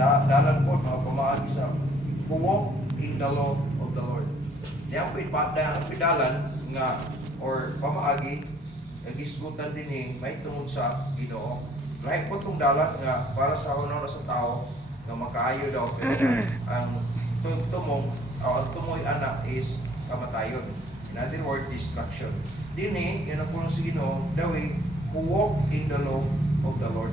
dalan po mga pamaagi sa walk in the law of the Lord. Yang pidalan nga or pamaagi nagisgutan din may tungod sa Ginoo. Lahi po itong dalan nga para sa honor sa tao nga makaayo daw pero ang tumoy anak is kamatayon. In other words, destruction. Dini, yan ang puno sa Ginoo, the way who walk in the law of the Lord.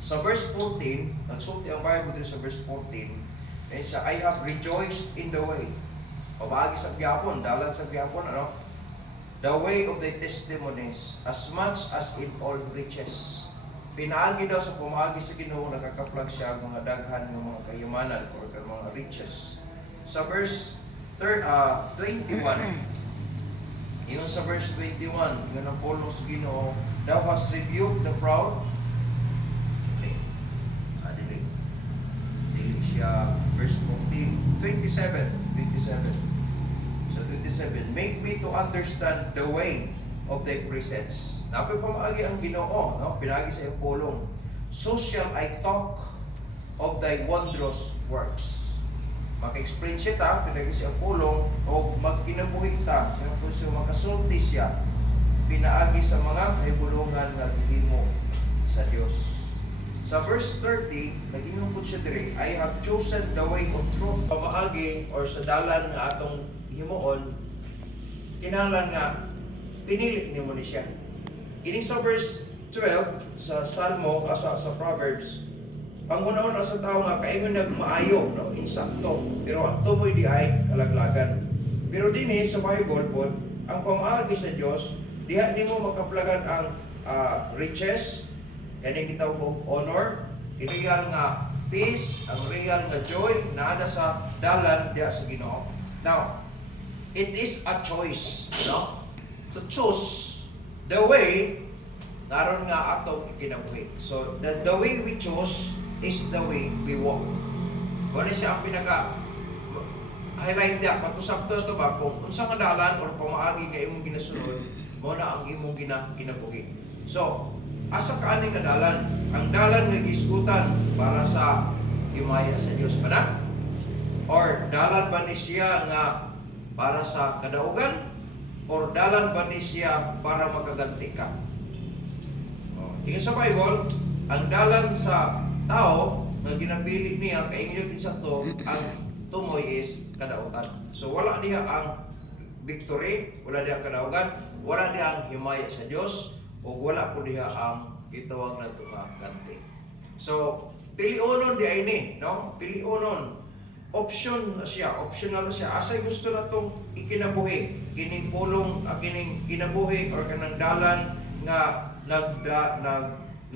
Sa verse 14, nagsulti ang Bible din sa verse 14, and siya, I have rejoiced in the way. Pabagi sa Giyapon, dalan sa Giyapon, ano? The way of the testimonies, as much as in all riches. Pinaagi daw sa pumagi sa Ginoo, nakakaplag siya mga daghan ng mga kayamanan or mga riches. Sa verse 21, yun sa verse 21, yun ang pulong sa Ginoo, thou hast rebuked the proud. Okay. Dili siya verse 14, 27. So 27, make me to understand the way of thy precepts. Napay pamaagi ang Ginoo, no? Pinagi sa iyong pulong. So shall I talk of thy wondrous works. Maka-explain siya ta, pinagi siya ang pulong, o magkinabuhi ta, kung siya makasulti siya, pinaagi sa mga kahibulungan nga gihimo sa Dios. Sa verse 30, naging po siya dire, I have chosen the way of truth. Pamaagi or sa dalan nga atong himuon, kinahanglan nga pinili nimo ni siya. Kini sa verse 12 sa Salmo sa Proverbs, ang una-una sa tao nga kaingon nagmaayo, no, insakto, pero ang tumoy di ay kalaglagan. Pero dinhi sa Bible po, ang pamaagi sa Dios, diha nimo makaplagan ang riches, kani kita og honor, real nga peace, ang real nga joy naada sa dalan diha sa Ginoo. Now, it is a choice, no? To choose the way naron nga atong kinabuhi. So the way we choose is the way we walk. Kung siya ang pinaka-highlight niya, patusap to ba, kung unsa nga dalan or pamaagi ka imong ginasunod, mo na ang imong kinabuhi. So, asa ka ani nga dalan? Ang dalan nga gisgutan para sa himaya sa Dios ba na? Or dalan ba ni siya nga para sa kadaugan? Or dalan ba ni siya para makaganti ka? Tingin sa Bible, ang dalan sa tao na ginapili niya kaingon insakto ang tumoy is kadautan. So wala diha ang victory, wala diha kadaugan, wala diha ang himaya sa Dios, o wala po diha ang gitawag na ganti. So piliunon di ay ni, no? Piliunon. Optional na siya. Asay gusto na itong ikinabuhi, kining pulong, kining kinabuhi or kanang dalan nga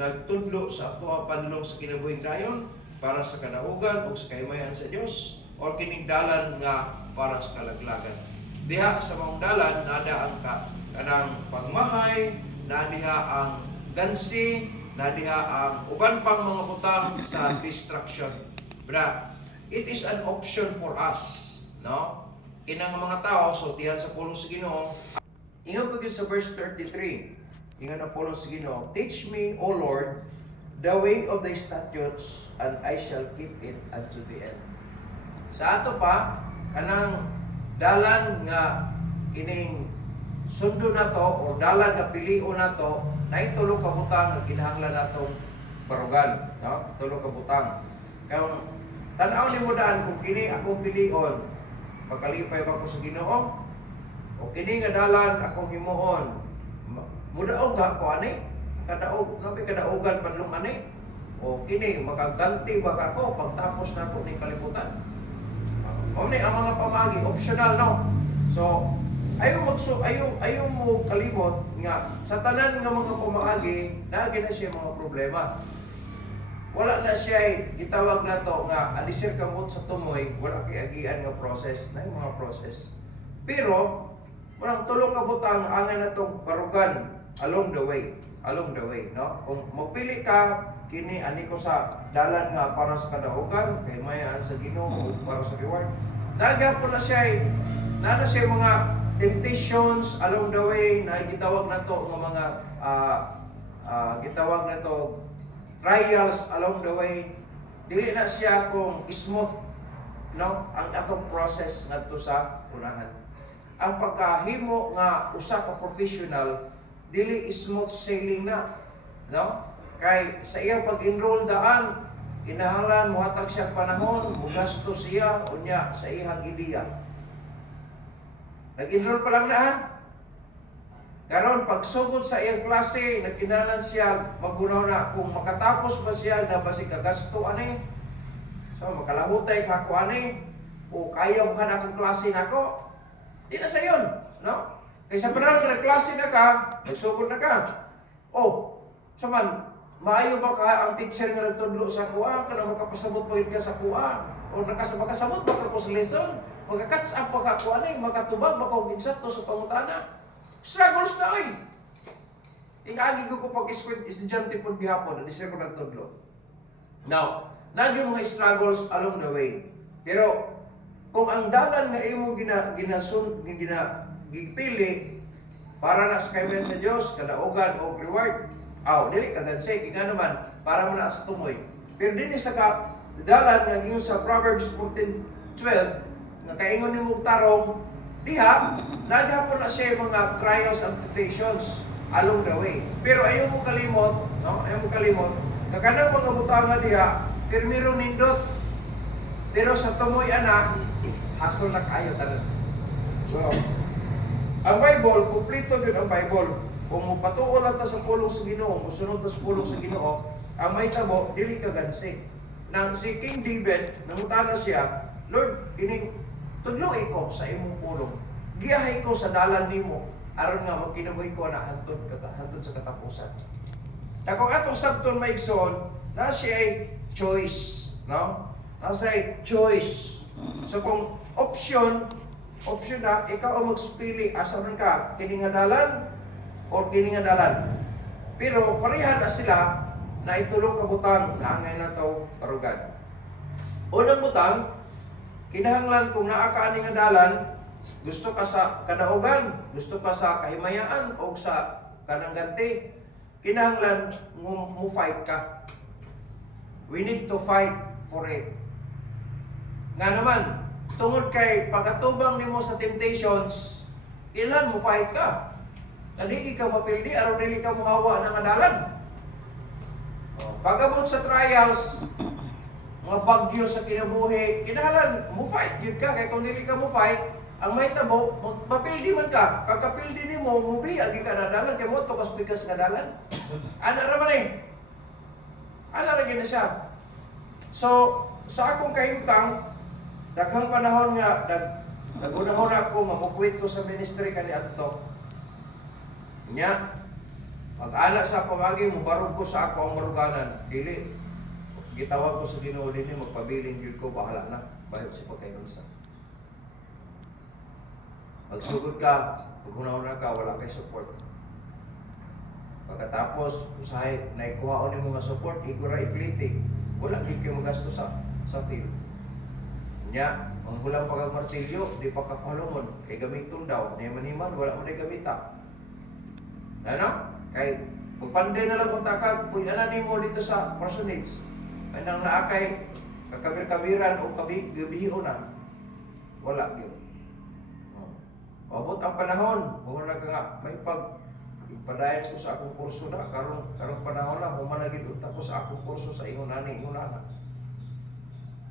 nagtudlo sa ato panlong sa kinabuhi kayon para sa kadaugan o sa kahimayan sa Dios, or kining dalan nga para sa kalaglagan. Diha sa mga dalan nada ang kanang pagmahay, nadiha ang gansi, nadiha ang uban pang mga butang sa destruction. But it is an option for us, no? Kinang mga tao sultihan sa pulong sa Ginoo. Ingon pagid sa verse 33. Ingon ang pulong sa Ginoo, teach me, O Lord, the way of thy statutes, and I shall keep it unto the end. Sa ato pa, kanang dalan nga kining sundo na to, o dalan nga pilion na to, na tulo ka butang nga kinahanglan natong barugan, no? Tulo ka butang. Kaya tanaw ni mo daan kung kini akong pilion, makalipay ba ko sa Ginoo? O kini nga dalan akong himuon, mudaog ka ko ani? Kadaog, nabi kadaugan padlong ani? O kini makaganti ba ako pagtapos na ko ni kalibutan? O ni ang mga pamagi optional, no? So ayaw mo kalimot nga sa tanan nga mga pamagi naagi na siya mga problema. Wala na siya gitawag na to nga alisir kamot sa tumoy, wala kay agian nga process, na yung mga process. Pero walang tulong ka butang angay na tong barugan along the way, no? Kung magpili ka kini ani ko sa dalan nga para sa kadaugan, kay mayan sa Ginoo para sa reward. Nagapon na siya mga temptations along the way na gitawag na to nga mga gitawag na to trials along the way, dili na siya kung smooth, no, ang akong process ngadto sa unahan. Ang pagkahimo nga usa ka professional dili smooth sailing na, no? Kay sa iyang pag-enroll daan, kinahanglan mohatag siya panahon, mugasto siya unya sa iyang ideya. Nag-enroll pa lang na ha. Karon pagsugod sa iyang klase, nagkinahanglan siya magunaw na kung makatapos ba siya na basi kagasto ani. So makalahutay ka ko ani o kaya mo ka na akong klase nako. Di na sa yun, no? Kaysa parang nagklase na ka, nagsugod na ka. Oh, saman, maayo ba ka ang teacher nga nagtudlo sa kuha, kana makapasabot pa ka sa kuha, o makasabot ba ka po sa lesson, magka-catch up pa ka kuha na, makatubag ba ka ginsat to sa pangutana. Struggles na oy. Ingagi ko pag-iskwit, estudyante po bihapon, na-disir ko nagtudlo. Now, nagyo mga struggles along the way. Pero, kung ang dalan nga imo gipili para na sa kaymayan sa Dios, kadaugan o reward, dili ka gansay nga naman para mo na sa tumoy. Pero dinhi sa dalan nga ingon sa Proverbs 14:12 nga kaingon nimo tarong diha naghapon na siya mga trials and temptations along the way. Pero ayaw mo kalimot, no? Ayaw mo kalimot nga kanang mga butanga diha pirmiro nindot. Pero sa tumoy ana hasol na kayo tanan. So, ang Bible, kumpleto yun ang Bible. Kung mapatuon lang ta sa pulong sa Ginoo, musunod ta sa pulong sa Ginoo, ang may tabo, dili ka gansi. Nang si King David, nangutana siya, Lord, kining tudloy ko sa imong pulong. Giyahay ko sa dalan nimo aron nga magkinabuhi ko na hantod sa katapusan. Kung atong sabton maigsoon, na siya ay choice, no? Na siya ay choice. So kung option na, ikaw ang magpili asa man ka, kini nga dalan o kini nga dalan. Pero pareha na sila na itulong ka butang na angay na to karugan. Unang butang, kinahanglan kung naa ka ani nga dalan, gusto ka sa kadaugan, gusto ka sa kahimayaan o sa kanang ganti, kinahanglan mo fight ka. We need to fight for it. Nga naman, tungod kay pagkatubang nimo sa temptations, kailan mo fight ka. Dili ka mapildi, aron dili ka muhawa ng adalan. Pagabot sa trials, mga bagyo sa kinabuhi, kinahanglan mo fight gyud ka kay kung dili ka mo fight, ang mahitabo, mapildi man ka. Pagkapildi nimo, mubi agi ka na dalan kay mo to kas bigas nga dalan. Ana ra man eh. Ana ra gyud na siya. So, sa akong kahimtang, daghang panahon nga nagunahon ako nga mukwit ko sa ministry kani adto. Nya pag-ala sa pamagi mo barog ko sa ako ang maruganan. Dili gitawag ko sa Ginoo dinhi magpabiling gyud ko bahala na bayad si pagkayunsa. Magsugod ka, paghunaw na ka wala kay support. Pagkatapos usahay naikuhaon nimo nga support, igura ipliti. Wala gyud kay magasto sa field. Nya, ang hulang pagmartilyo, di pa kapalungon. Kay gamiton daw. Niman-himan, wala mo na gamita. Ano? Kay, magpanday na lang kung takag, uy, ananin mo dito sa personage. Ay nang naakay, kakabir-kabiran o gabiho na. Wala yun. Abot ang panahon, kung na nga, may ipadayan ko sa akong kurso na, karong panahon na, humanagin ko sa akong kurso sa ingon na.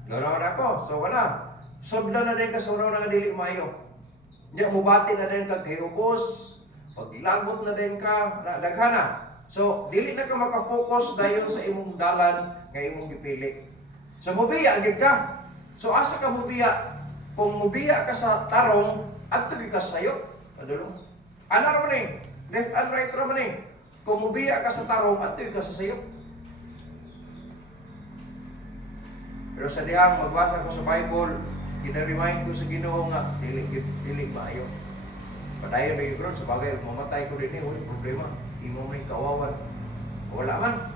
Ganoon ako, so wala. Sobra na din ka sa una nga dili maayo. Hindi, mubati na din ka kay ubos, paglagot na din ka, daghana. So, dili na ka makafocus dayon sa imong dalan nga imong gipili. So, mubiya agad ka. So, asa ka mubiya? Kung mubiya ka sa tarong, adto gyud ka sayo. Padulong. Ana ra man eh. Left and right ra man eh. Kung mubiya ka sa tarong, adto gyud ka sa sayo. Pero sa dihang magbasa ko sa Bible, gina-remind ko sa Ginoo nga dili maayo. Padayon na yung sa bagay, mamatay ko din wala problema. Imo may kawawan. Wala man.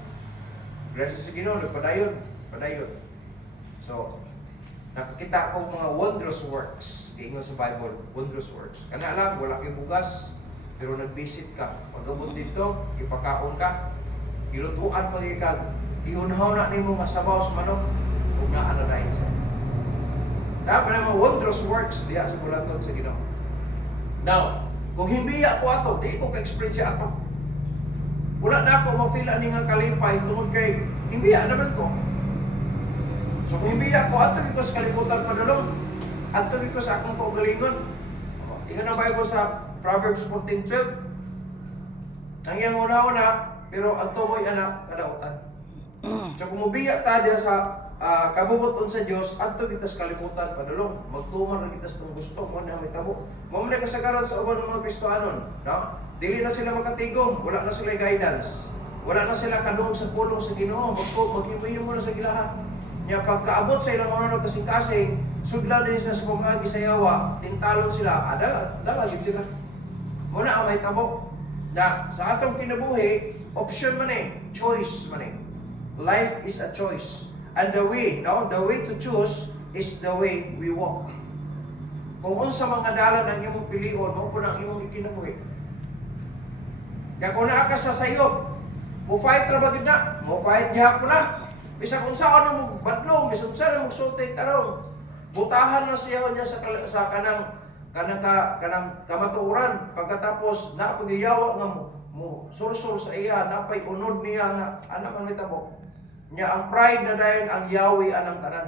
Gracias sa Ginoo, padayon. So, nakakita ko mga wondrous works. Ingon sa Bible, wondrous works. Kana lang, wala kay bugas, pero nag-visit ka. Pagabot dito, ipakaon ka. Ilutuan pa kag ihunhaw na nimo nga sabaw sa manok. nga analyze. Dapat naman wondrous works diya sa bulaton sa Ginoo. Now, kung hindi ako ato, di ko ka-experience ato. Wala na ako mafila ni nga kalipay tungod kay hindi naman ko. So kung hindi ako ato ko sa kalibutan padulong, ato ko sa akong kaugalingon. Tingnan ang Bible sa Proverbs 14:12. Ang iyang una-una, pero ato mo'y anak kadautan. So kung mubiya ta diya sa kabubuton sa Dios, adto kita sa kalibutan padulong. Magtuman ra kita sa gusto mo na may tabo. Mo man kasagaran sa uban ng mga Kristiyanon, no? Dili na sila makatigom, wala na sila guidance. Wala na sila kadung sa pulong sa Ginoo, maghimo-himo na sa gilaha. Nya pagkaabot sa ilang mga kasing-kasing, sudlan din sila sa pamagi sa yawa, tintalon sila, dalagit sila. Muna ang may tabo. Na sa atong kinabuhi, option man choice man Life is a choice. And the way to choose is the way we walk. Kung unsa mga dalan ang imong pilion, mao po ang imong ikinabuhi. Kaya kung naa ka sa sayop, mo fight ra bagid na, mo fight gihapon na. Bisag unsa ano mo badlong, bisag unsa na mo sulti tarong. Butahan na siya niya sa kanang kamatuoran. Pagkatapos na pagiyawa nga mo sursur sa iya, napay unod niya nga anak man mitabo. Nya ang pride na dahil ang yawi anang tanan.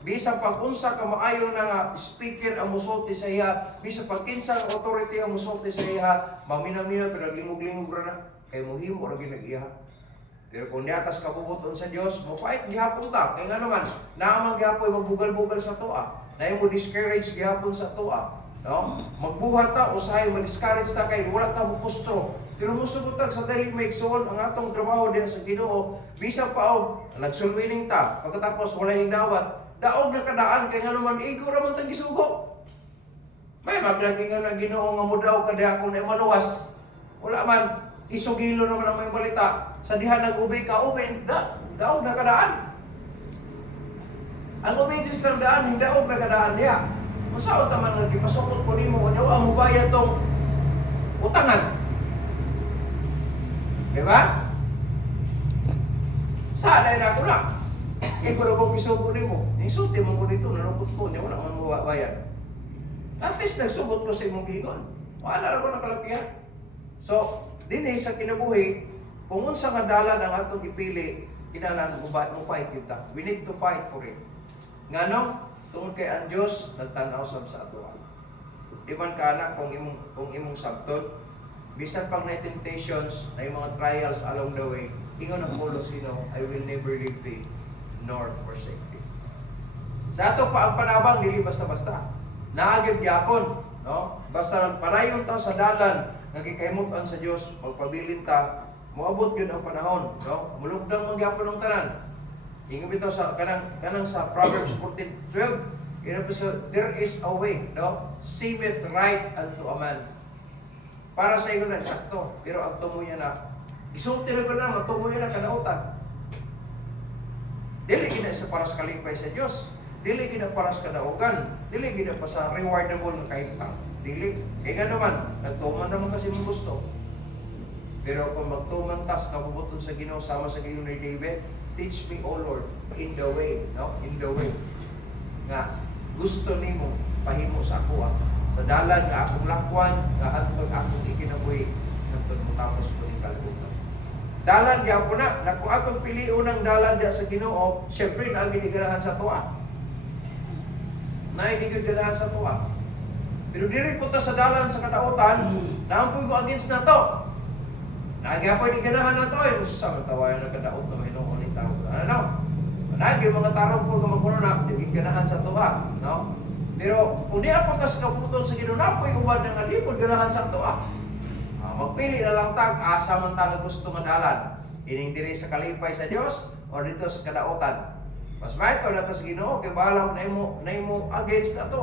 Bisang pag-unsa ka maayo na nga speaker ang musulti sa iya, bisang pag-kinsa ang authority ang musulti sa iya, mamina-mina pero naglingog-lingog ra na kay mohimo ra ginag-iya. Pero kung niatas kabubuton sa Dios, mo fight gihapon ta. Kay nga naman, naamang gihapon magbugal-bugal sa tuwa. Na mo discourage gihapon sa tuwa. No? Magbuhat ta usahay ma-discourage ta kay wala ta mo pustro. Pero musugutag sa daily maigsoon ang atong trabaho diha sa Ginoo, bisan pa og nagsulwining ta. Pagkatapos wala hingdawat, daog na kadaan kay nga naman igo ra man tang gisugo. May magdaging nga Ginoo nga mudaw kada ako na maluwas. Wala man isugilo naman ang may balita. Sa diha nag-ubay ka, daog na kadaan. Ang obedience ng daan, hindi daog na kadaan niya. Kung saan taman nga gipasukot ko nimo, ano ang mubayad tong utangan? Diba? Saan na ako na? Kaya ko na kong isugot nimo. Nisulti mo ko dito, nanukot ko, niya wala man mabayad. At least nagsugot ko sa imong gigon. Wala na ko nakalakihan. So, din sa kinabuhi, kung unsa nga dalan ang atong ipili, kinahanglan mo fight kita. We need to fight for it. Ngano? Tungod kay ang Dios nagtan-aw sab sa ato. Di man kana kung imong sabton, bisan pag na temptations, na mga trials along the way, ingon ang Paulo sino, I will never leave thee nor forsake thee. Sa ato pa ang panabang dili basta-basta. Naagib gyapon, no? Basta panayon ta sa dalan nga gikahimut-an sa Dios, magpabilin ta, moabot gyud ang panahon, no? Mulugdang man gyapon ang tanan. Ingon bitaw sa kanang sa Proverbs 14:12, there is a way, no? Seemeth right unto a man. Para sa inyo na sakto, pero ang tumuya na isulti na ko na, matumuya na kanautan. Dili gina sa para sa kalipay sa Dios, dili gina para sa kadaugan, dili gina pa sa rewardable nga kainta. Dili, kaya nga naman, nagtuman naman kasi mong gusto. Pero kung magtuman tas, napubuton sa Ginoo sama sa Ginoo ni David, teach me, O Lord, in the way, no? In the way. Nga, gusto nimo pahimo sa ako, sa dalan nga akong lakwan, nga hantod akong ikinabuhi, hantod mo tapos ko ni kalibutan. Dalan gyapon na kung atong piliun ng dalan diya sa Ginoo, syempre na ang giniganahan sa tuwa. Na giniganahan sa tuwa. Pero diri po ta sa dalan sa kadautan, naampoy mo against na to. Nagyapoy ni ganahan na to, sa matawayan na kadaot na may noon ni tao. Ano? Nagi mga tarong po magkuno na ganahan sa tuwa, no? Pero kung di apo tas kaputon sa Ginoo, napoy ubad nga di po ganahan sa tuwa. Magpili na lang tag asa man ta gusto nga dalan. Ining diri sa kalipay sa Dios o dito sa kadautan. Mas maito na ta sa Ginoo kay bahala na imo against ato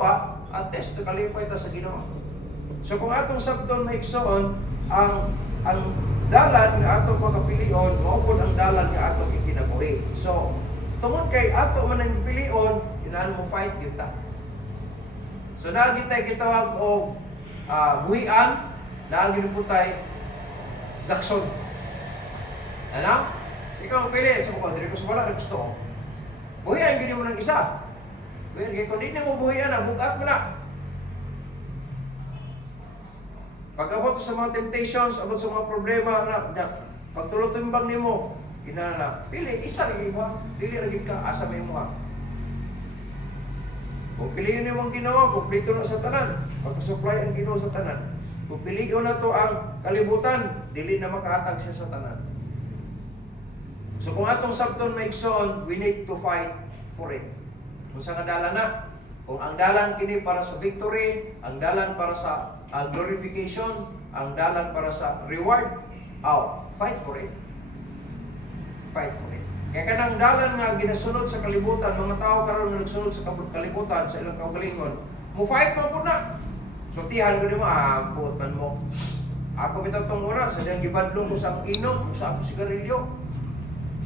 at test to kalipay ta sa Ginoo. So kung atong sabton maigsoon ang dalan nga atong pagpilion, mao pud ang dalan nga atong ikinabuhi. So tungod kay ato man ang pilion, kinahanglan mo fight kita. So naagi tay gitawag og buhian, naagi putay dakson. Ano? So, ikaw pili sa ko diri ko sa wala gusto ko. Buhian gini mo ng isa. Well, kung hindi mo buhian na, bugat mo na. Pag abot sa mga temptations, abot sa mga problema na pagtulot-tumbang nimo, kinala, pili, isa rin mo, dili rin ka, asa may mo. Kung piliin niyo ang ginawa, kumplito na sa tanan. Pagka-supply ang ginawa sa tanan. Kung piliin na to ang kalibutan, dili na makahatag siya sa tanan. So kung atong sabton maigsoon, we need to fight for it. Kung sa dalan na, kung ang dalan kini para sa victory, ang dalan para sa glorification, ang dalan para sa reward, fight for it. Fight for it. Kaya kanang dalan nga ginasunod sa kalibutan, mga tao karon nga nagsunod sa kalibutan sa ilang kaugalingon, mo fight man po na. Sultihan ko nimo, buot man mo. Ako bitaw tong una, sa diyang gibadlong ko sa inom, sa ako sigarilyo.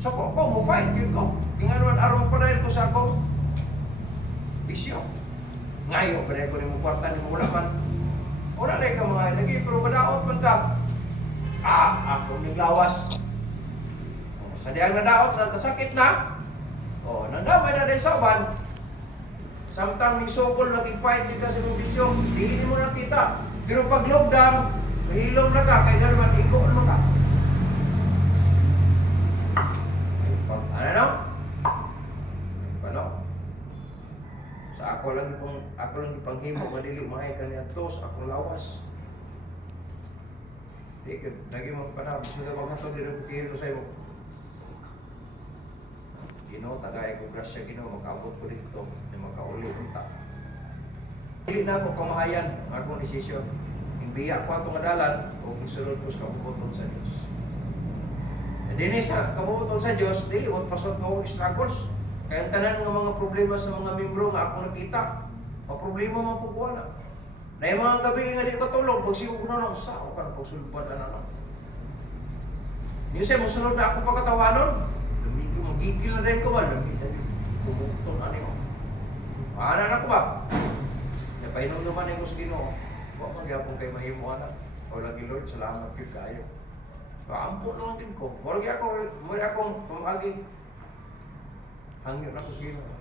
So ko mo fight yun ko. Tinganuan aron pa dahil ko sa akong bisyo. Ngayon, pa dahil ko nimo kwarta nimo wala man. Wala na ka mga lagi, pero madaot man ka. Ako ning lawas. Sa diyang nadaot na nasakit na, nandamay na din sa uban. Samtang may sokol nag-fight dito sa mong bisyo, hindi mo nakita. Pero pag lockdown, mahilom na ka, kaya naman iko naman ka. Ano no? Ano? Sa ako lang ipanghimo, madili maay kaniya tos, akong lawas. Lagi mo panahon, sila maghatod din ang kilo sa iyo. Ginoo, tagay ko grasya Ginoo, makaabot ko dito, na makauli unta. Dili na ako kamahayan, akong desisyon. Imbiya ko atong adalan, o isulod ko sa kabubuton sa Diyos. E dini sa kabubuton sa Diyos, dili, wag pasod ko struggles. Kaya tanan nga mga problema sa mga membro nga ako nakita, ang problema mapukuha na. Na yung mga gabi nga di ko tulog, pagsigo ko na lang, sao ka, pagsulubad na lang. Yung siya, musunod na ako pagkatawanon, magigil na rin ko ba? Bumutong ano mo. Na ko ba? Napainom naman yung sa Ginoo. Huwag magyapong kayo mahimo anak. O lagi Lord, salamat yun kayo. Paampo na lang din ko. Murag akong pamagi. Hangyo na ko sa Ginoo.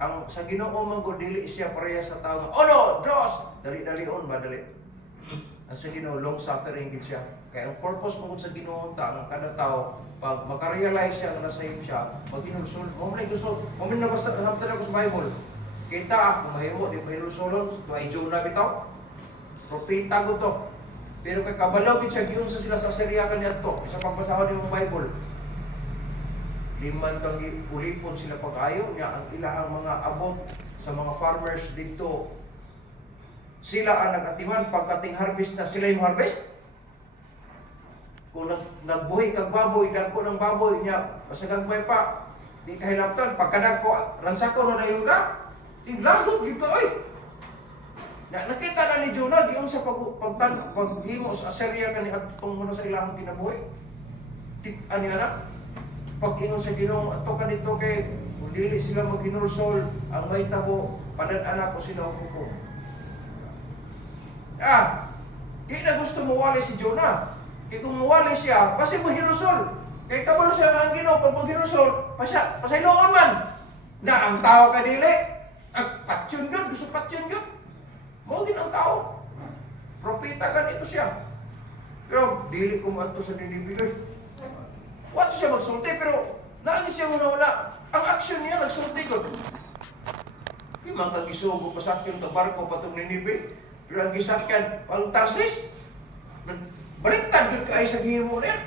Ang sa Ginoo man dili siya pareha sa tao nga, no, Diyos! Dali-dalion ba? Dali. Ang sa Ginoo, long suffering gid siya. Kaya ang purpose mo sa Ginoo ang kada tao, pag makarealize siya na nasa iyo siya, mag-inulsul, mo na gusto, mo na nabasa hamtan ako sa Bible. Kita ako mahimo di mahilulsulon, to ay Jonah bitaw. Propeta ko to. Pero kay kabalaw gid siya giun sa sila sa Syria kaniadto, sa pagbasahon ng Bible. Liman kang ulipon sila pag-ayo niya ang ilahang mga abot sa mga farmers dito. Sila ang nagatiman pagkating harvest na sila yung harvest. Kung nagbuhi kag baboy, dagko ng baboy niya, masagagmay pa, di kahilaptan, pagkadag ko, ransako na dayon ka, tiglagot, yun ka, oy! Nakita na ni Jonah, diyon sa paghimo sa Assyria kani atong muna sa ilang kinabuhi. Ano na? Pag-ingon sa Ginoo, ato ka dito kay, kung dili sila mag-inulsol, ang may tabo, panan-anak ko sila ko. Di na gusto mawali si Jonah. Kaya kung mawali siya, basi mo hinusol. Kaya kabalo siya ang Ginoo, pag hinusol, pasayloon man. Na ang tao ka dili, ang patsyon yun, gusto patsyon yun. Mawagin ang tao. Propeta ka nito siya. Pero dili ko mato sa Ninibe. Wato siya magsulti, pero naani siya wala. Ang action niya, nagsulti ko. Di man kang isugo pasakyan ng barko patong Ninibe. Pero ang gisakyan, pang Tarsis, baliktad yun ka ay sa gihimo na yan.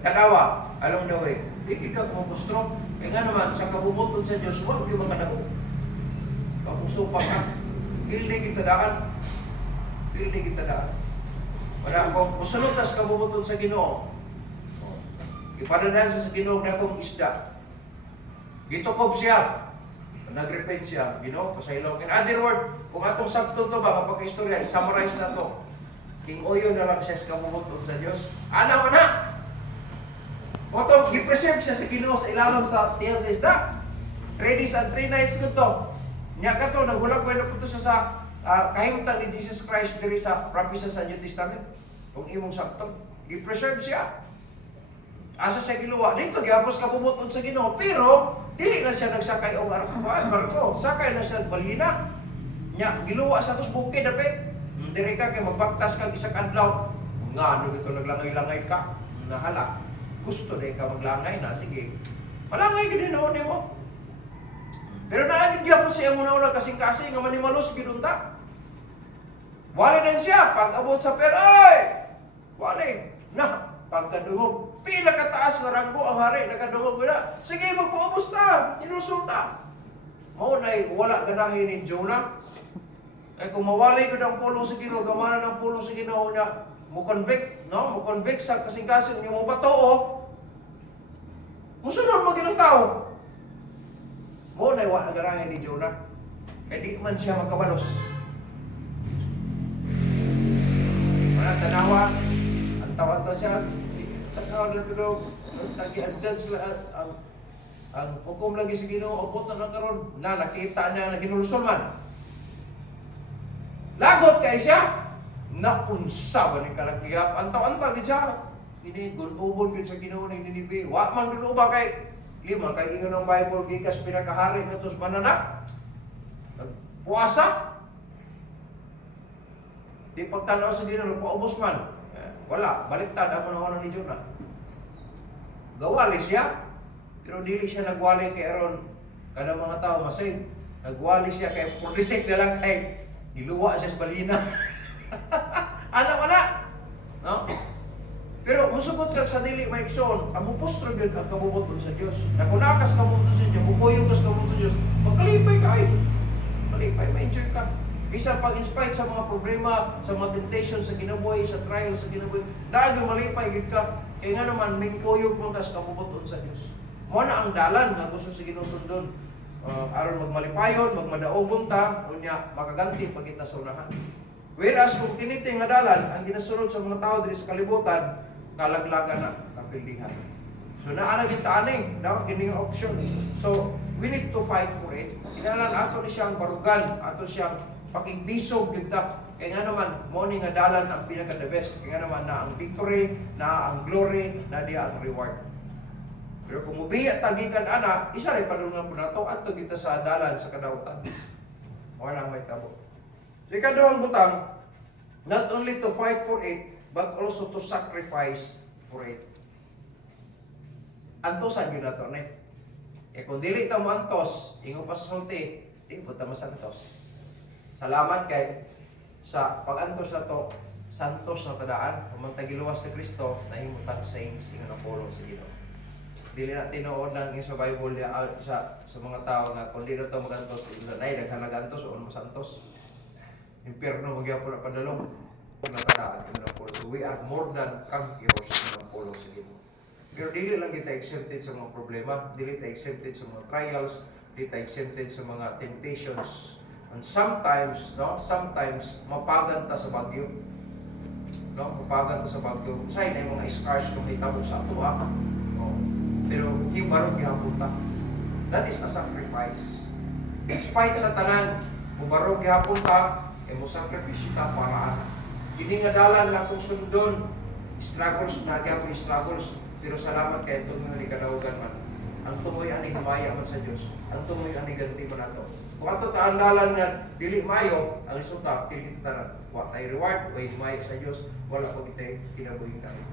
Tanawa, alam na way, di ka kumupustro. Kaya nga naman, sa kabubuton sa Diyos, huwag yung mga dako. Kapusupa ka, hindi kita daan. Hindi kita daan. Wala akong musunod tas kabubuton sa Ginoo. Ipananahan sa Ginoo na akong isda. Gitukob siya. Nag-repent siya, Ginoo, pasaylaw. In other word, kung atong sakto to ba, mapag-istorya, i-summarize na to. King Oyo na lang siya sa kabubuton sa Diyos. Ana man na! Oto, i-preserve siya sa Ginoo sa ilalim sa tiyan sa isda. 3 days and 3 nights ko to. Niya ka to, naghulag ko na po siya sa kahimtang ni Jesus Christ diri sa prophecy sa New Testament. Kung imong sakto, i-preserve siya. Asa siya giluwa dito gyapos kabubuton sa Ginoo, pero dili na siya nagsakay og barko, sakay na siya og balina. Nya giluwa sa tos bukid dapit. Diri ka kay magbaktas kag isa ka adlaw. Nga ano ito naglangay-langay ka, nahala. Gusto na ka maglangay na, sige. Malangay ka din naman mo. Pero naagid niya po siya muna kasing-kasing nga manimalos gidunta. Wali din siya, pag abot sa per, ay! Wali! Na, pagkadungog, pila kataas nga ranggo ang hari, nakadungog na. Sige, magpaubos ta, inusulta. Mao na wala ganahin ni Jonah. Ay kung mawalay ko ng pulong sa Ginoo, gamana ng pulong sa Ginoo niya, mo convict, no? Mo convict sa kasing-kasing niya mo patoo. Musunod mo ginang tao. Mo na wala ganahin ni Jonah. Kaya di man siya magkabalos. Mana tanawa, ang tawag to siya, tanawa na ito, basta gi-adjudge ang hukom lagi sa Ginoo, abot na karon na nakita niya na ginulsol man. Lagot kay siya, naunsa ba ni kalakiyap, antaw-antaw gid siya. Ini gulubon gid sa Ginoo ni Ninive. Wa man dulo ba kay lima kay ingon ng Bible gikas pinakahari ngadtos mananak. Puasa. Di pagtanaw sa Ginoo paubos man. Wala, baliktad ang mga ni Jonah. Gawali siya, pero dili siya nagwali kay aron kada mga tao masay. Nagwali siya kay purdisik na lang kay giluwa siya sa balina. Ana wala. No? Pero musukot kag sa dili maikson, amo postro gyud ang kabubuton sa Dios. Na kung nakas kabubuton sa Dios, mukoyo kas kabubuton sa Dios, magkalipay kay. Malipay, ma-enjoy ka. Bisan pag inspire sa mga problema, sa mga temptation sa kinabuhi, sa trial sa kinabuhi, naagi malipay gid ka. Kaya nga naman may kuyog mo kas kabubuton sa Dios. Mo na ang dalan nga gusto sa Ginoo sundon. Aron magmalipayon, magmadaogon ta, unya makaganti pag kita sa unahan. Whereas kung kiniti nga dalan ang ginasunod sa mga tao diri sa kalibutan, kalaglagan na kapildihan. So naana gyud ta ani, daw kini nga option. So we need to fight for it. Kinahanglan ato ni siyang barugan, ato siyang pakigbisog gyud ta. Kaya nga naman mo ni nga dalan ang pinaka the best. Kaya nga naman na ang victory, na ang glory, na diya ang reward. Pero kung mubiya tagikan ana, isa rin panungan po na ito, at kita sa dalan sa kadautan. Walang may tabo. So ikaduhang butang, not only to fight for it, but also to sacrifice for it. Antosan yun na ito, ne? Kung dili ito mo antos, ingo pa sa sulti, di po ito masantos. Salamat kay sa pag-antos na ito, santos na tadaan, pumantagiluwas na Kristo, na himutang saints, ingo na pulong sa Ginoo. Dili na tinuod lang yung sa Bible sa mga tao nga kung di na ito magantos, nay daghan nagantos o masantos. Impierno magyapon na padalong natadaan ng pulong. So we are more than conquerors ng pulong sa Ginoo. Pero dili lang kita exempted sa mga problema, dili ta exempted sa mga trials, dili ta exempted sa mga temptations. And sometimes mapagan ta sa bagyo. No, mapagan ta sa bagyo. Say na yung mga scars kung itabo sa ato pero yung barog gihapon ta. That is a sacrifice. Despite sa tanan, kung barog gihapon ta, mo sakripisyo ta para hindi nga dalan na kung sundon, struggles na gyapon struggles, pero salamat kay tumoy ni kadaugan man. Ang tumoy ani humaya man sa Dios. Ang tumoy ani ganti man nato. Kung ato ta ang dalan nga dili mayo, ang resulta pilit ta wa tay reward, way humaya sa Dios, wala pa kitay kinabuhi kami.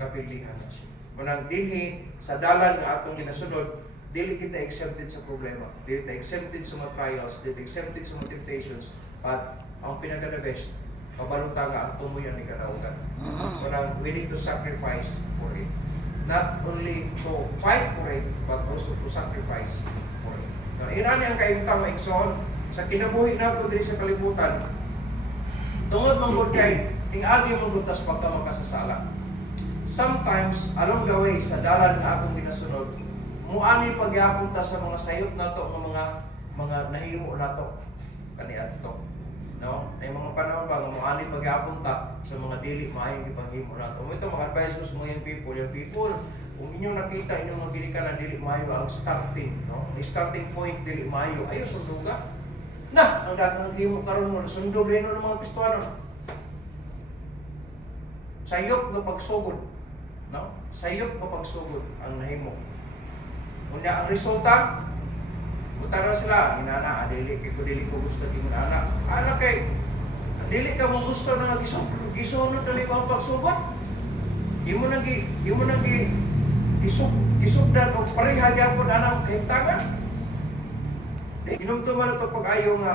Kapilihan na siya. Manang dinhi sa dalan nga atong ginasunod, dili kita exempted sa problema, dili kita exempted sa mga trials, dili exempted sa mga temptations, but ang pinaka-the best, kabaluta nga ang tumuyan ni kadaugan. Manang we need to sacrifice for it. Not only to fight for it, but also to sacrifice for it. Now, inani ang kaimutang maigsoon, sa kinabuhi nato diri sa kalibutan, tungod manggod kay, ing-agi manggod tas pagka makasasala. Sometimes, along the way, sa dalan nga akong ginasunod, muani pagyapon ta sa mga sayop nato, mga nahimo nato, kaniadto. No? Ay mga panahon ba, muani pagyapon ta sa mga dili maayong ipanghimo nato. Mo ito mag-advise ko sa mga young people, kung inyong nakita inyong mga ginikanan dili maayo ang starting, no? Ang starting point dili maayo, ayo sunduga. Na, ang daghang himo karon mo sundog rin ng mga Kristiyano. Sayop nga pagsugod. no? Sayop ka pagsugod ang nahimo. Unya ang resulta, utara sila, inana, dili ko gusto di mo na anak kay dili ka mo gusto na gisunod na limang pagsugod. Imo nang gisugdan og pareha gyapon anang kahimtangan. Hinumduman na ito pag-ayaw nga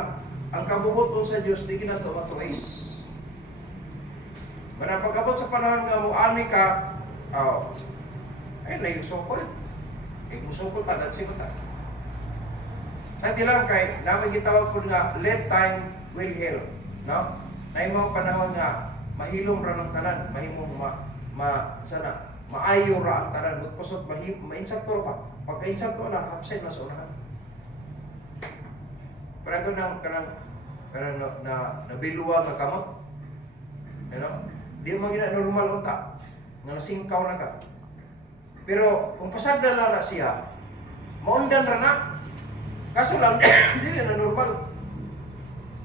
ang kabubuton sa Diyos di ginato matuwis. Mana pagkabot sa panahon nga mo ani ka, ay na yung sukol. Yung sukol tagad si mata. Nanti lang kay namin gitawag ko nga let time will heal, no? Na yung mga panahon nga mahilom ra ng tanan, mahimong sana maayo ra ang tanan, pusot mainsakto pa. Pagka-insakto na absent na sa unahan. Pero kanang nabiluwa ka kamot. You know? Di mo gina normal unta. Nga nasingkaw na ka. Pero kung pasagdan na siya, maundan ra na. Kaso lang, dili na normal.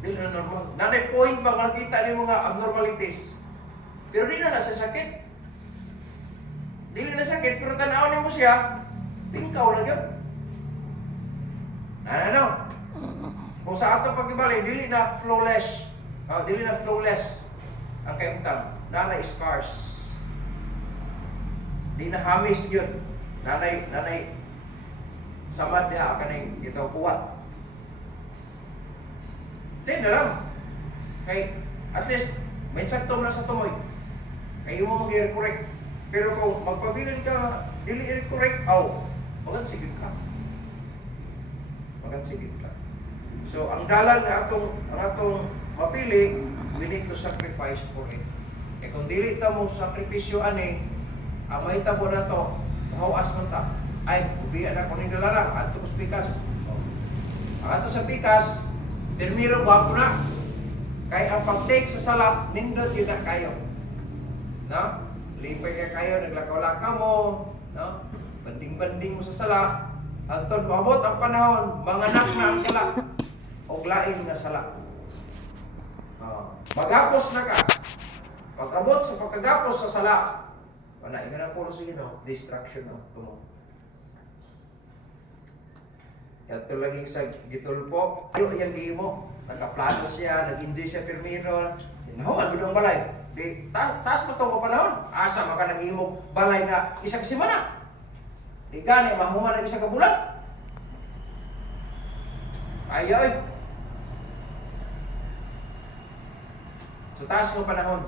Dili na normal. Nanay point ba nga kita ni mga abnormalities. Pero di na nasasakit. Dili na sakit, pero tanaw mo siya, tingkaw na yun. Ano? Kung sa ato pagkibali, dili na flawless. Dili na flawless ang kaimtang. Nanay scars. Di na hamis yun. Nanay samad diha ka na ito kuwat. Diyan na lang. Kay, at least, may sakto na sa tumoy. Kaya mo mag-i-correct. Pero kung magpabilin ka, dili i-correct, magansigid ka. Magansigid ka. So, ang dalan nga atong mapili, we need to sacrifice for it. Kaya kung dili ta mo sakripisyo ani, ang mahitabo na to, mahawas man ta. Ay, ubiya na ko ni dalarang, ato ko sa pikas. Ang ato sa pikas, permiro gwapo na. Kaya ang pag-take sa sala, nindot yun na kayo. No? Lipay ka kayo, naglakaw-lakaw mo, no? Banding-banding mo sa sala. Anton, mabot ang panahon, manganak na ang sala. O laing na sala. Maghapos na ka. Pagkabot sa pagkagapos sa sala, wala, ika na puro sige, no? Distraction, no? Tumo. Ito laging sa gitulpo, ayaw yan di mo. Nagkaplano siya, nag-enjoy siya permiro. Nahuman, gudong balay. Di, taas pa itong panahon. Asa maka nag-imog balay nga isa ka simana. Di gani, mahuman ang isa ka bulan. Ayaw. So taas ng panahon.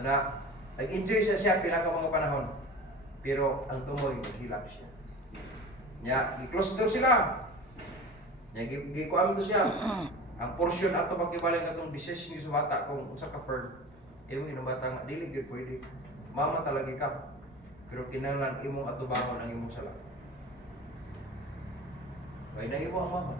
Nag-enjoy siya pila ka mga panahon. Pero ang tumoy, naghilap siya. Nya, i-close door sila. Nya, gikuam to siya. Ang portion ato pagkibalay nga itong decision sa bata kung unsa ka firm. Imo ginabata nga, dili gyud pwede. Mama talaga ka. Pero kinahanglan imong atubangon ang imong sala. Way na imo ang mama.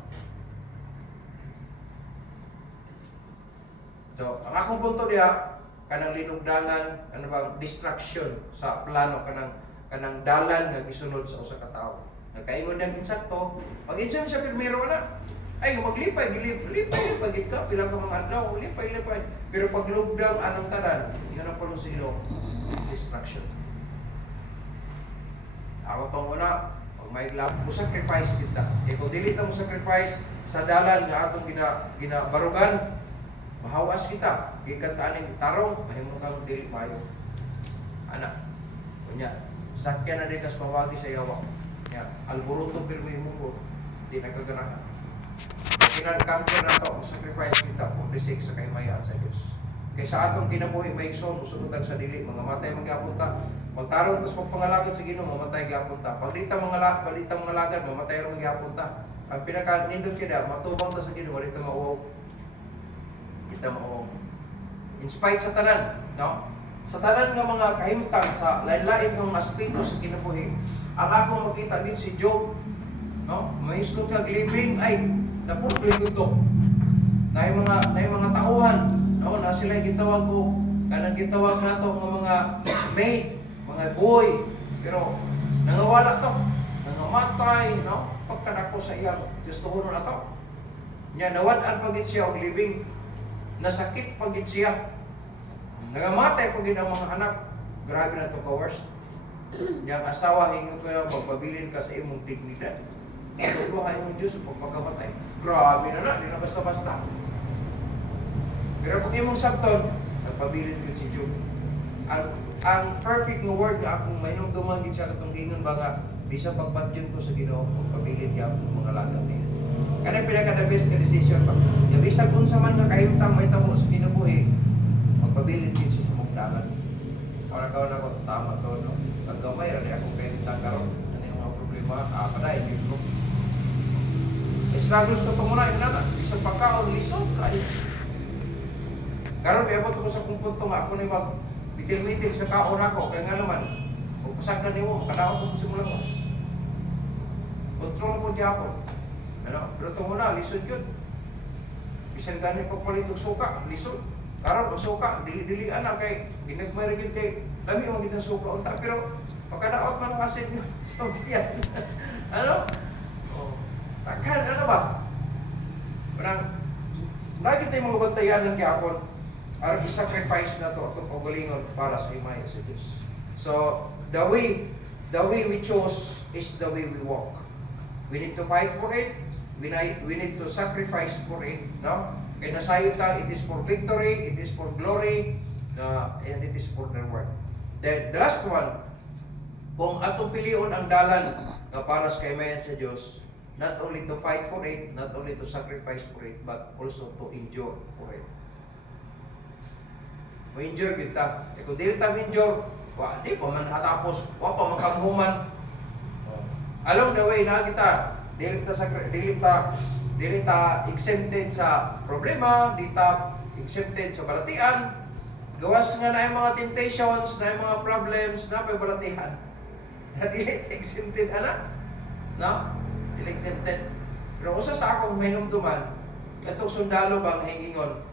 So, ang akong punto diha, kanang linugdangan, kanang bang distraction sa plano, kanang dalan nga gisunod sa usa ka tawo. Nagkaingon niyang insakto, pag-insun siya pirmero na, ay maglipay pagit ka, pilang ka mga adlaw, lipay. Pero pag lugdang anong tanan, yun ang palo sino, distraction. Ako pang una, pag may glab, mo sacrifice kita. E kung dili ta mo sacrifice sa dalan nga atong ginabarugan, mahawas kita. Gikan taning tarong, mahimo kang dili mayo. Anak, kunya, sakyan na di kas pawagi sa yawa. Ya, alburuto pero mo ko, di nagkaganahan. Kinalkampo na to, sacrifice kita for the sake sa kaymayan sa Diyos. Kaya sa atong kinabuhi maigsoon, usunod sa dili, mga matay magyapon ta. Magtarong tas pagpangalagad sa Ginoo, mamatay gyapon ta. Paglita mga lagad, mamatay ra magyapon ta. Ang pinaka nindot kida, matubang ta sa Ginoo, walita mauwaw. Kita mauwaw. In spite sa tanan, no? Sa tanan nga mga kahimtang sa lain-lain ng aspeto sa kinabuhi, ang akong makita din si Job, no? May islog kag living ay napudloy gudto. Na yung mga tauhan, no? Na sila gitawag ko, kanang gitawag nato ng mga maid, mga boy, pero nangawala to, nangamatay, no? Pagkadako sa iyang gustuhon na to. Nya nawad-an pagit siya og living, nasakit pagit siya. Nangamatay pagit ang mga anak. Grabe na to ka worst. Yang asawa hingo ko na magpabilin ka sa imong dignidad. Tuluhay mo Diyos sa pagpagamatay. Grabe na, di na basta-basta. Pero kung imong sabton, nagpabilin ko si Job. Ang perfect nga word nga akong mainumduman din siya katong gingon ba nga bisang pagpatyon ko sa Ginoo kung pabilin niya akong mga lagang niya. Kaya pinaka-the best ka decision pa. Yung bisang unsa man nga kahimtang may tamo sa kinabuhi, magpabilin din siya sa mugdalan. Para ka na ko tama to no. Pag gamay ra akong kahimtang karon, ano yung mga problema, paday yung struggles ko ito muna, yun na, isang pagkaon, lisod, kayo. Karoon, abot ko sa kung punto nga, ako na mag-bitil-bitil sa kaon ako, kaya nga naman, kung pasagdan niyo mo, makadaon ko simulang mo. Kontrol ko diyapon. Ano? Pero ito muna, lisod yun. Bisan ganyan pagpalit ng suka, lisod. Karoon, ang suka, dili-dilian na kay, ginagmarigin kay, lami mo din ang suka unta, pero pagkadaot man ang asin nyo, sabi yan. Ano? Takhan, ano ba? Parang, lagi tayong mga bantayan ng Gapon, para i-sacrifice na to, itong pagalingon para sa imay sa Diyos. So, the way we chose is the way we walk. We need to fight for it, we need to sacrifice for it, no? Kaya nasayo ta, it is for victory, it is for glory, and it is for the work. Then, the last one, kung atong pilion ang dalan na para sa kaimayan sa Diyos, not only to fight for it, not only to sacrifice for it, but also to endure for it. Ma-endure kita. Kung dili ta ma-endure, di pa man hatapos, wa pa makamuhuman. Along the way na kita, dili ta exempted sa problema, di ta exempted sa balatian. Gawas nga na yung mga temptations, na yung mga problems, na may balatihan. Na dili exempted ana. No? Exempted. Pero usa sa akong mainumduman, katong sundalo bang hingingon.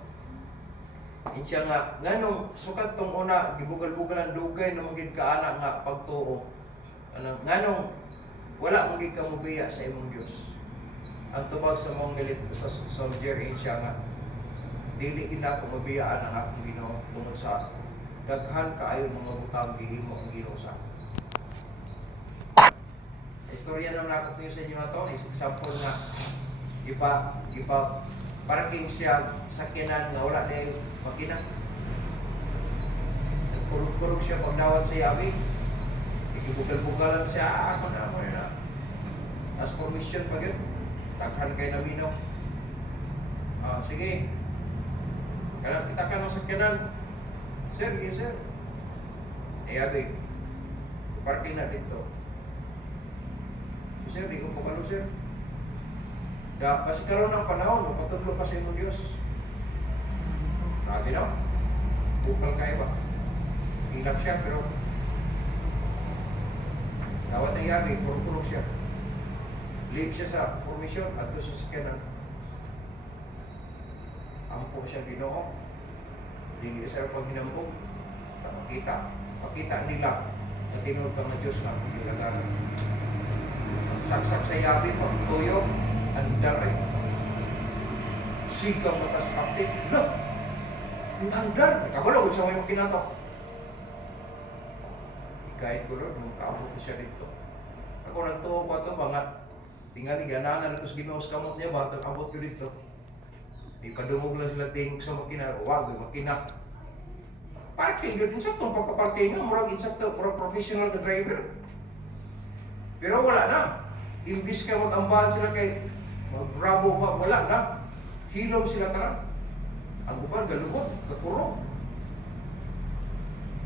Insya nga, nganong sukat tong una, gibugal-bugal ang dugay na maging kaana nga pagtuo. Nganong wala maging kamubiya sa imong Diyos. Ang tubag sa mong galit sa soldier, insya nga, dili gina ko mabiyaan ang akong Ginoo tungod sa daghan kaayo mga butang gihimo ang Ginoo sa akin. Istorya naman ako niyo sa inyo na ito, example nga, parking siya sa kinan nga wala na yung makina. Nagpurog-purog siya pag nawad sa yabi. Ikibugal-bugalan siya, ako na. As for mission pag yun, takhan kayo na minaw. Sige, kaya kita ka ng sakyanan. Sir, yes sir. Yabi, parking na dito. Sir, di ko kabalo, sir. Kaya, kasi karoon ng panahon, patulog pa sa inyo Diyos. Grabe no? Bukal kayo ba? Hilak siya, pero nawat ng yabi, purog-purog siya. Leave siya sa formation at doon sa sakyanan. Ampo siya Ginoo. Hindi siya pag hinambog. Pakita nila na tinulog ka ng Diyos na pag-ilagaran. Saksak sa yabi, pagtuyo, andar ay sigang matas kapit. Look! Yung andar, nakabalo kung siya may makinato. Ikahit ko rin, nung kaabot na siya dito. Ako nagtuwa ko ito, bangat. Tingali, gananan ako sa Ginoo sa kamot niya, bata abot ko dito. Yung kadumog lang sila tingog sa makina, wag, makina. Parking, yun, insakto, pagka-parking nga, murag insakto, murag professional na driver. Pero wala na. Imbis ka mag-ambahan sila kay mag-bravo ba, wala na. Hilom sila taran. Ang upan, galubot, katuro.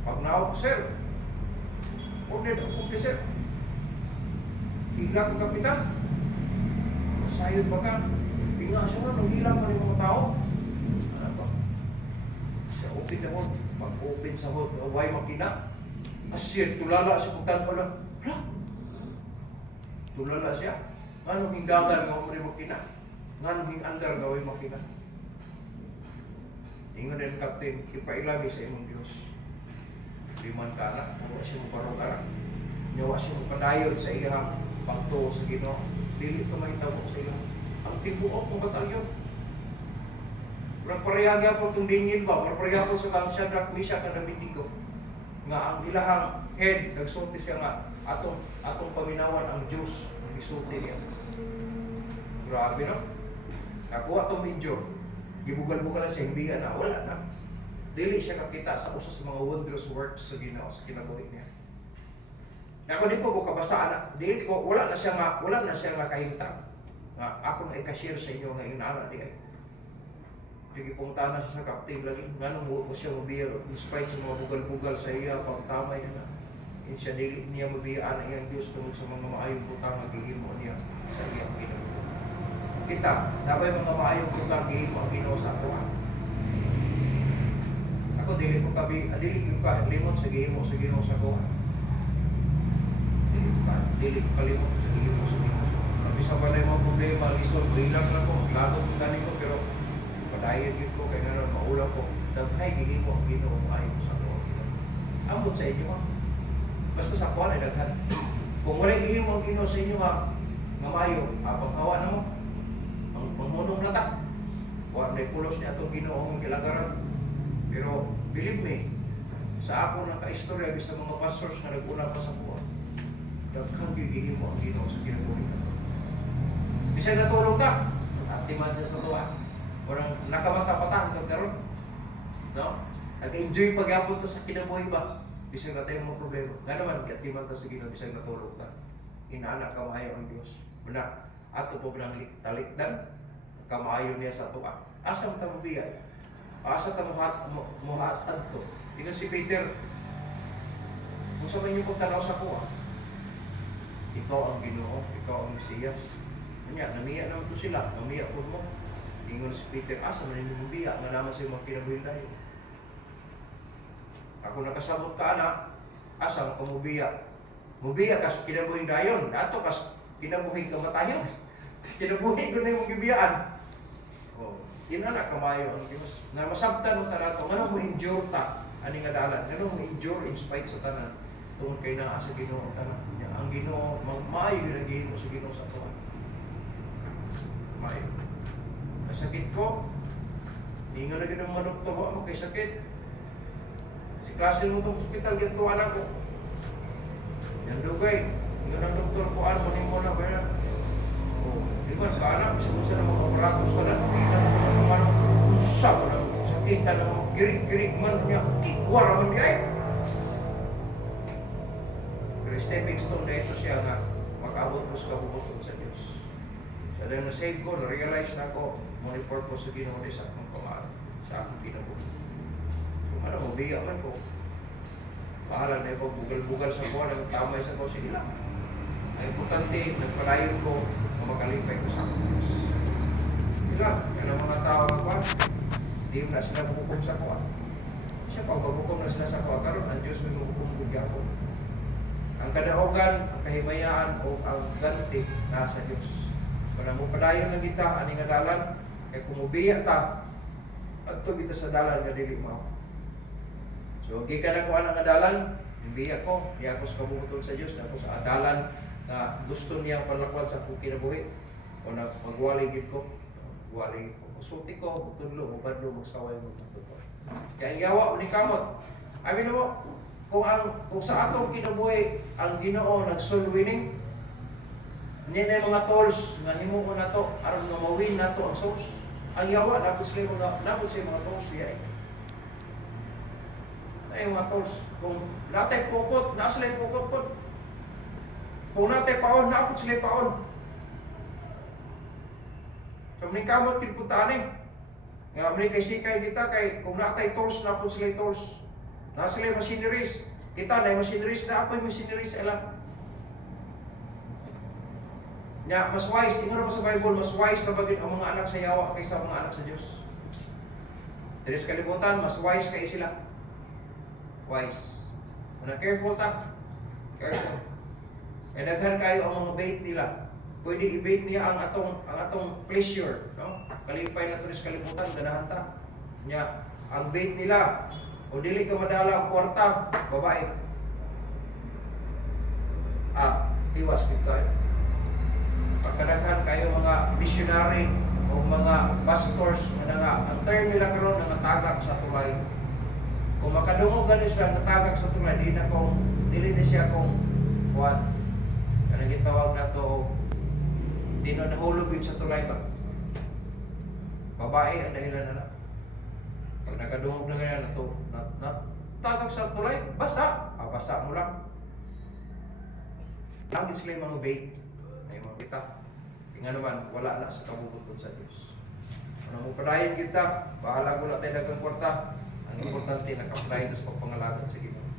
Pag nawag ko, sir, order ako ko, sir. Hila ko, kapitan. Masayod ba ka? Tinga siya na, nang-hila pa rin mga tao. Ano ba? Siya open na hon. Pag-open sa huway makina. Asir, tulala siya kung tanong lang. Hala? Tulala siya. Nganong hingdagan nga umari makina? Nganong hingandar nga huway makina? Ingon din kapten, ipailami sa imong Diyos. Liman ka na, huwag siya mo parang ka na. Nawa siya mo padayon sa iyang pagtuo sa Ginoo. Dili ka mahitabo sa iyang ang tibuok ng batalyon. Nagparehagya po itong Daniel ba? Nagparehagya po sa kang Shadrach, Meshach, at Abednego. Nga ang ilahang head, nagsulti siya nga atong paminawan ang Diyos, nagsulti niya. Grabe no? Nakuha itong medyo, gibugal-bugal siya, hindi na, wala na. Dili siya kakita sa usa sa mga wondrous works sa Ginoo sa kinabuhi niya. Ako di po ko kabasaan na, dili ko wala na siya nga kahimtang. Nga ako na i-share sa inyo nga inana di ay. Sige pumunta na siya sa captain lagi, nganong mo siya mabiya, despite sa mga bugal-bugal sa iya, pagtamay na. Siya dili niya mabiyaan ang iyang Diyos tungkol sa mga maayong butang nga gihimo niya sa iyang Ginoo. Kita, dabay mga maayong butang gihimo ang Ginoo sa ato. Ako dili ko limot sa gihimo sa Ginoo sa ato. Dili ko kalimot sa gihimo sa Ginoo. Sabi sa balay mga problema, lisod, bilang lang ko, lagot ko ganito, pero padayon yun ko, kaya naman maulang ko, daghay gihimo ang Ginoo maayon sa ato. Ambot sa inyo basta sa kuwan ay daghan. Kung wala gihimo ang Ginoo sa inyo nga maayo, paghawa na mo, mangmunong na ta. Wala na pulos niya itong Ginoo ang kilagaran. Pero believe me, sa ako ng kaistorya sa mga pastors na nag-una pa sa kuwan, daghang gihimo ang Ginoo sa kinabuhi na. Bisag natulog ka, aktiman siya sa tuwa. Walang nakamata-patahan kang karon. No? Nag-enjoy pagyapon ta sa kinabuhi ba? Bisag na tayo mga problema. Nga naman, aktiman ta sa Ginoo, bisag natulog ta. Inaanak kamayo ang Diyos. Muna, ato po ng talikdan, kamayo niya sa tuwa. Asa mo ta mabiyay? Asa ta muhasad to? Ingon si Peter, kung sa mga pagtanaw sa kuha, ikaw ang Ginoo, ikaw ang Mesiyas. Kanya, namiya naman to sila, namiya po mo. Ingon si Peter, asa man yung mabiya, nga naman sa mga kinabuhin tayo. Ako nakasabot ka anak, asa ka mubiya. Mubiya ka sa kinabuhin dayon, dato ka kinabuhin kamatayon. Kinabuhin ko na yung magibiyaan. Oh, inana kamayo ang Diyos. Nga masabtan mo tarato, nga mo endure ta, ani nga dalan, nga mo endure in spite sa tanan. Tungkol kayo na sa Ginoo tanan. Ang Ginoo, maayo yung naging mo sa Ginoo sa tuwa. Maayo. Masakit ko, ingon na ganang manok to mo kay sakit. Si klase mo itong hospital, ganito anak ko. Yan dugay. Ingon ang doktor ko, ano mo na ba yan? O, di ba, kaanak, bisa mo sa mga aparatos ka na, makita mo sa mga usap mo na, sakita na mga girig-girig man niya, kikwara man niya eh. Pero stepping stone na ito siya nga, makaabot mo sa kabubuton sa Diyos. Sa dahil na-save ko, na-realize na ako, muna purpose sa Ginoo sa akong pamahal, sa akong kinabuhi. Ano mo, biya man ko. Bahala na ito, bugal-bugal sa ko, nagtamay sa ko sila. Ang importante, nagpalayon ko na makalipay ko sa Diyos. Sila, yan ang mga tao nagwa. Hindi na sila mahukom sa ko. Siya pa, maghukom na sila sa ko. Karon ang Diyos may mahukom bugya ko. Ang kadaogan, ang kahimayaan, o ang ganti, nasa Diyos. Kung ang mupalayon na kita, aning adalan, kaya kung mubiya ta, at kita sa dalan nga dili mo. So, gikan ako ang adalan, hindi ako sa kabubuton sa Diyos, ako sa adalan na gusto niyang panlakwat sa akong kinabuhi. O magwalay gid ko, magwalay ko. Sulti ko, butudlo, mabadlo, magsaway mo. Kaya yawa, manikamot. Amin mo, kung sa atong kinabuhi, ang Ginoo nag-soul winning, hindi na mga tools na himo ko na to, aron nga mawin na to ang souls. Ang yawa, napos sila mga tools siya eh. Ay mga tools, kung natay pukot, nasa sila pukot po. Kung natay paon, napot sila paon. So, manikamot kinpuntanin. Nga mani kay sikay kita, kay kung natay tools, napot sila tools. Nasa sila machineries. Kita na machineries, na apoy machineries sila. Nya, mas wise, ingon na sa Bible, mas wise na bagay ang mga anak sa yawa kaysa mga anak sa Diyos. Dili sa kalibutan, mas wise kayo sila. Wise. Kung careful ta, careful. Kaya daghan kayo ang mga bait nila. Pwede i-bait niya ang atong pleasure, no? Kalipay na ito sa kalibutan, ganahan ta. Nya, ang bait nila, kung dili ka madala ang kwarta, babae. Tiwas kayo. Pagkadaghan kayo mga missionary o mga pastors na nga, ang term nila karon nga tagak sa tulay. Kung makadungog gani sila natagak sa tulay, dili na siya kung kuwan. Kanang gitawag na to, di na nahulog yun sa tulay ba? Babae ang dahilan na. Pag nakadungog na ganyan na to, natagak sa tulay, basa. Basa mo lang. Lagi sila yung mga bait. Ay mga kita. Tingnan naman, wala na sa kabubuton sa Diyos. Ano mo padayon kita, bahala ko na tayo dagang kwarta. Ang importante, nakapadayon sa pagpangalagan sa Ginoo.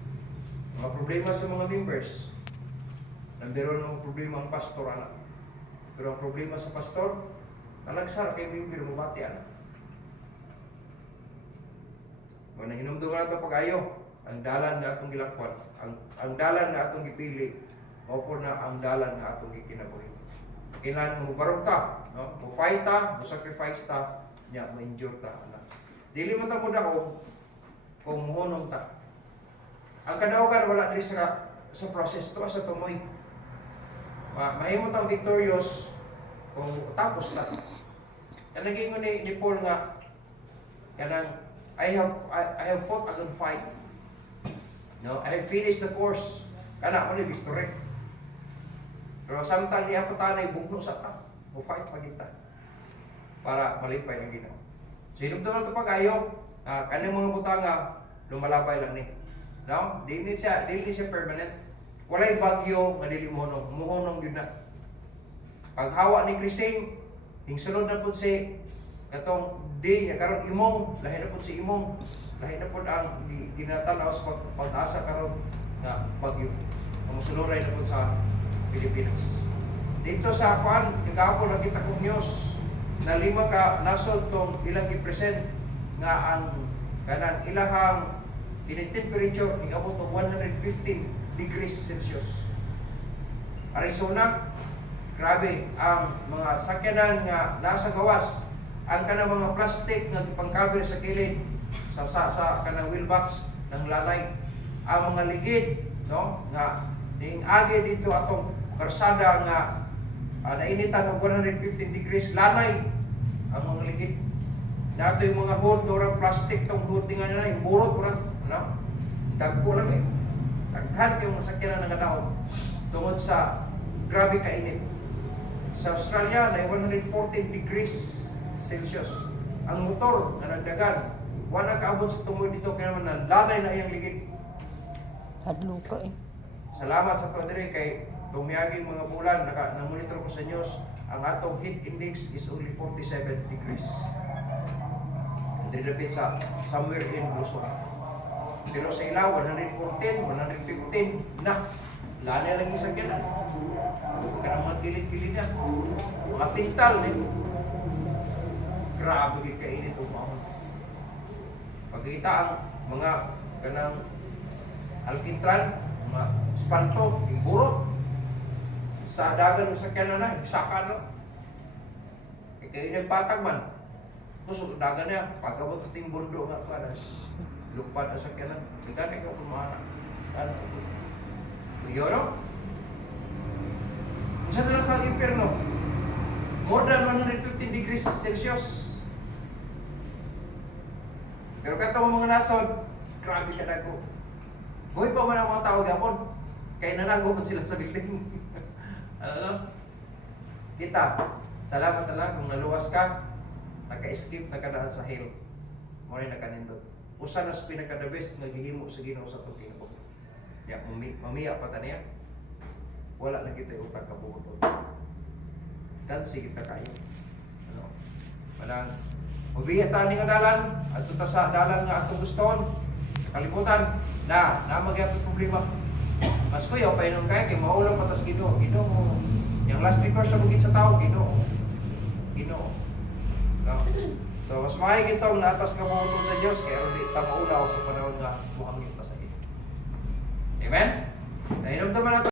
Mga problema sa mga members. Nandero ng problema ang pastor, anak. Pero ang problema sa pastor, nalagsar kay member mo bati, anak. Mga hinumdong na ito pag-ayo, ang dalan na atong gilakwan, ang dalan na atong gipili, maupo na ang dalan na atong gikinabuhi. Kailangan mo barog ta, no? Mo fight ta, mo sacrifice ta, nya mo endure ta, anak. Dili man ta mo daog kung mohonong ta. Ang kadaugan wala diri sa process to sa tumoy. Mahimo tang victorious kung tapos na. Kanang ingon ni Paul nga kanang I have fought a good fight. No, I have finished the course. Kana mo ni victory. Pero samtang niya patanay bugno sa ta, mo fight pa kita para malipay ang Ginoo. So hinumdum to pag-ayo, kanang mga butanga lumalabay lang ni. No? Dili siya permanent. Walay bagyo nga dili mohonong gyud na. Paghawa ni Krising, hingsulod na pud si katong day karon imong, lahi na pud si imong, lahi na pud ang ginatanaw sa pag-asa karon nga bagyo. Ang suluray na pud sa Pilipinas. Dito sa kuan, kagahapon nakita kong news na 5 ka nasod tong ilang i-present nga ang kanang ilahang temperature niabot og 115 degrees Celsius. Arizona, grabe ang mga sakyanan nga nasa gawas, ang kanang mga plastic nga gipangcover sa kilid sa kanang wheel box ng lanay, ang mga ligid, no, nga ning agi dito atong karsada nga nainitan og 115 degrees lanay ang mga ligid. Nato yung mga hood dorang plastic tong hoodingan na yung burot kurang, no? Dagko lang eh. Daghan kayong masakyanan ng kadaog tungod sa grabe kainit. Sa Australia, na 114 degrees Celsius. Ang motor nga nagdagan, wala kaabot sa tumoy dito kaya naman lanay na iyang ligid. Hadluka eh. Salamat sa Padre kay tumiyaging mga bulan, na-monitor ko sa news, ang atong heat index is only 47 degrees. Nilapit sa somewhere in Luzon. Pero sa ilaw, 114, 115 na. Lana lang yung sakyanan. Huwag ka naman kilid-kilid na. Mga tintal, eh. Grabe yung kainit o mahon. Pagkita ang mga kanang alkintran, mga spanto, yung burot. Sa dagan ng sakyanan na, saka na. Kaya nagpatag man. Kusog dagan niya, pagkabot ito yung bundo nga pa, lupad ang sakyanan. Nagkana ka kumahana. Ano ko? Yun, no? Saan na lang kang impyerno? More than 115 degrees Celsius. Pero katong mga nasod, grabe ka na ko. Buhay pa man ang mga tao gapon. Kaya nanago pa sila sa building. Ano? Kita, salamat na lang kung naluwas ka, naka-escape na kadaan sa hell. Muna nakanindot. Usa na sa pinaka-the best nga gihimo sa Ginoo sa itong kinabuhi. Ya, mamiya pa ta niya. Wala na kita utang kabuoton. Dansi kita kayo. Ano? Walang mabiya ta ni nga dalan, adto ta sa dalan nga atong guston. Kalibutan na magyapon problema. Mas kuya pa inon kay maulang patas Ginoo. Ginoo. Yang last recourse na bugit sa tao, Ginoo. Ginoo. No? So mas maayong itong natas ka mautol sa Dios kaya ron ta maulaw sa panahon nga muhangit ta sa Ginoo. Amen? Nainom naman nato